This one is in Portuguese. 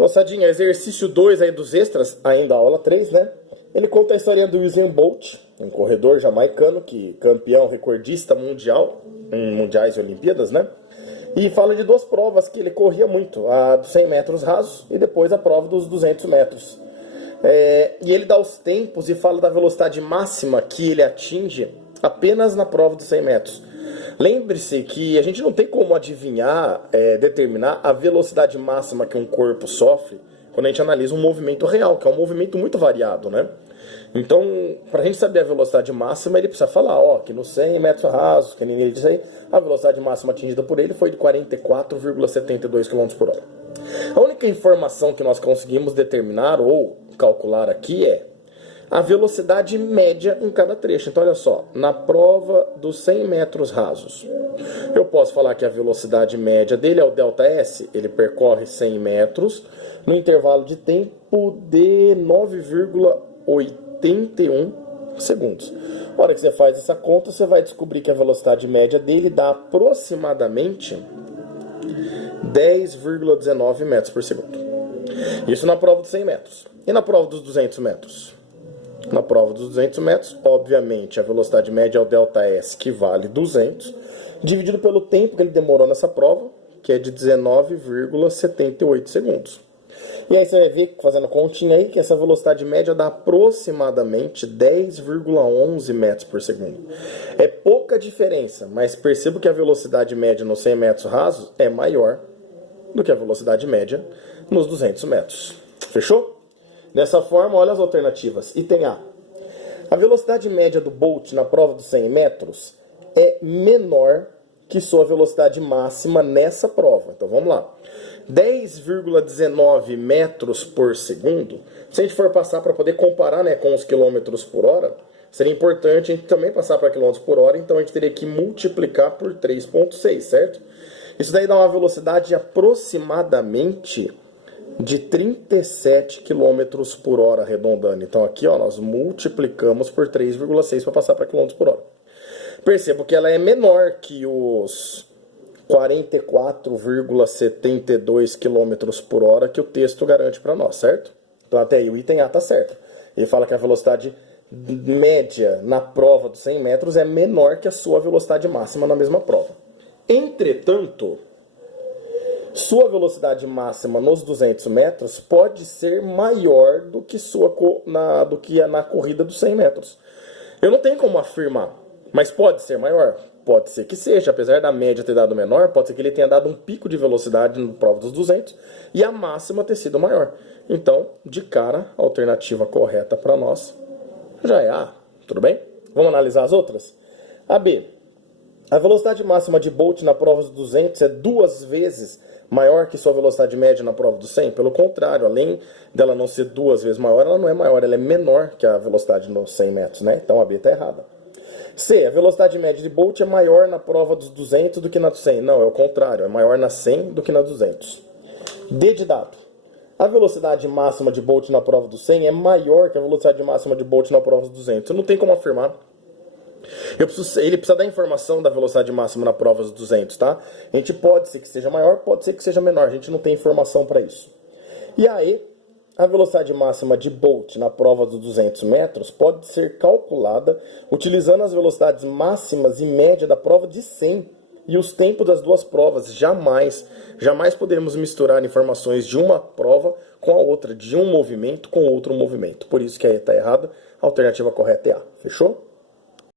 Moçadinha, exercício 2 aí dos extras, ainda aula 3, né? Ele conta a história do Usain Bolt, um corredor jamaicano, que campeão, recordista mundial, em mundiais e Olimpíadas, né? E fala de duas provas que ele corria muito, a dos 100 metros rasos e depois a prova dos 200 metros. E ele dá os tempos e fala da velocidade máxima que ele atinge apenas na prova dos 100 metros. Lembre-se que a gente não tem como adivinhar, determinar a velocidade máxima que um corpo sofre quando a gente analisa um movimento real, que é um movimento muito variado, né? Então, para a gente saber a velocidade máxima, ele precisa falar, que nos 100 metros rasos, que ninguém diz aí, a velocidade máxima atingida por ele foi de 44,72 km por hora. A única informação que nós conseguimos determinar ou calcular aqui é a velocidade média em cada trecho. Então, olha só, na prova dos 100 metros rasos, eu posso falar que a velocidade média dele é o ΔS, ele percorre 100 metros no intervalo de tempo de 9,81 segundos. Na hora que você faz essa conta, você vai descobrir que a velocidade média dele dá aproximadamente 10,19 metros por segundo. Isso na prova dos 100 metros. E na prova dos 200 metros? Na prova dos 200 metros, obviamente, a velocidade média é o ΔS, que vale 200, dividido pelo tempo que ele demorou nessa prova, que é de 19,78 segundos. E aí você vai ver, fazendo continha aí, que essa velocidade média dá aproximadamente 10,11 metros por segundo. É pouca diferença, mas percebo que a velocidade média nos 100 metros rasos é maior do que a velocidade média nos 200 metros. Fechou? Dessa forma, olha as alternativas. Item A. A velocidade média do Bolt na prova dos 100 metros é menor que sua velocidade máxima nessa prova. Então vamos lá. 10,19 metros por segundo. Se a gente for passar para poder comparar, né, com os quilômetros por hora, seria importante a gente também passar para quilômetros por hora. Então a gente teria que multiplicar por 3,6, certo? Isso daí dá uma velocidade aproximadamente de 37 km por hora, arredondando. Então aqui, nós multiplicamos por 3,6 para passar para km por hora. Percebo que ela é menor que os 44,72 km por hora que o texto garante para nós, certo? Então até aí o item A está certo. Ele fala que a velocidade média na prova dos 100 metros é menor que a sua velocidade máxima na mesma prova. Entretanto, sua velocidade máxima nos 200 metros pode ser maior do que na corrida dos 100 metros. Eu não tenho como afirmar, mas pode ser maior? Pode ser que seja, apesar da média ter dado menor, pode ser que ele tenha dado um pico de velocidade na prova dos 200 e a máxima ter sido maior. Então, de cara, a alternativa correta para nós já é A. Tudo bem? Vamos analisar as outras? A B. A velocidade máxima de Bolt na prova dos 200 é 2 vezes maior que sua velocidade média na prova dos 100? Pelo contrário, além dela não ser 2 vezes maior, ela não é maior, ela é menor que a velocidade nos 100 metros, né? Então a B está errada. C. A velocidade média de Bolt é maior na prova dos 200 do que na dos 100? Não, é o contrário, é maior na 100 do que na 200. D de dado. A velocidade máxima de Bolt na prova dos 100 é maior que a velocidade máxima de Bolt na prova dos 200. Eu não tenho como afirmar. Ele precisa dar informação da velocidade máxima na prova dos 200, tá? A gente pode ser que seja maior, pode ser que seja menor. A gente não tem informação para isso. E aí, a velocidade máxima de Bolt na prova dos 200 metros pode ser calculada utilizando as velocidades máximas e média da prova de 100 e os tempos das duas provas. Jamais poderemos misturar informações de uma prova com a outra, de um movimento com outro movimento. Por isso que aí está errado. A alternativa correta é A. Fechou?